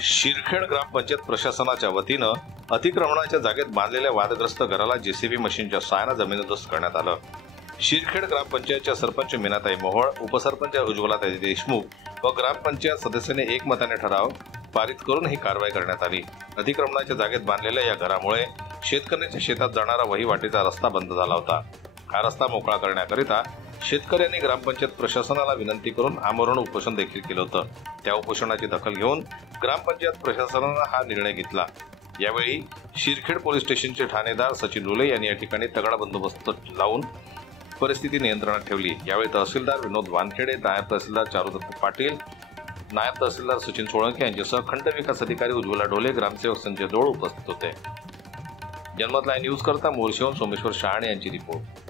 शिरखेड ग्रामपंचायत प्रशासनाच्या वतीनं अतिक्रमणाच्या जागेत बांधलेल्या वादग्रस्त घराला जेसीबी मशीनच्या सहाय्याने जमीनदोस्त करण्यात आलं। शिरखेड ग्रामपंचायतच्या सरपंच मीनाताई मोहोळ, उपसरपंच उज्ज्वलाताई देशमुख व ग्रामपंचायत सदस्यांनी एकमताने ठराव पारित करून ही कारवाई करण्यात आली। अतिक्रमणाच्या जागेत बांधलेल्या या घरामुळे शेतकऱ्यांच्या शेतात जाणारा वहिवाटीचा रस्ता बंद झाला होता। हा रस्ता मोकळा करण्याकरिता शेतकऱ्यांनी ग्रामपंचायत प्रशासनाला विनंती करून आमरण उपोषण देखील केलं होतं। त्या उपोषणाची दखल घेऊन ग्रामपंचायत प्रशासनानं हा निर्णय घेतला। यावेळी शिरखेड पोलीस स्टेशनचे ठाणेदार सचिन लुले यांनी या ठिकाणी तगडा बंदोबस्त लावून परिस्थिती नियंत्रणात ठेवली। यावेळी तहसीलदार विनोद वानखेडे, नायब तहसीलदार चारुदत्त पाटील, नायब तहसीलदार सचिन सोळंके यांच्यासह खंड विकास अधिकारी उज्ज्वला डोले, ग्रामसेवक संजय डोळ उपस्थित होते। जनमत लाईव्ह न्यूज करता मोर्शीहून सोमेश्वर शहाणे यांची रिपोर्ट।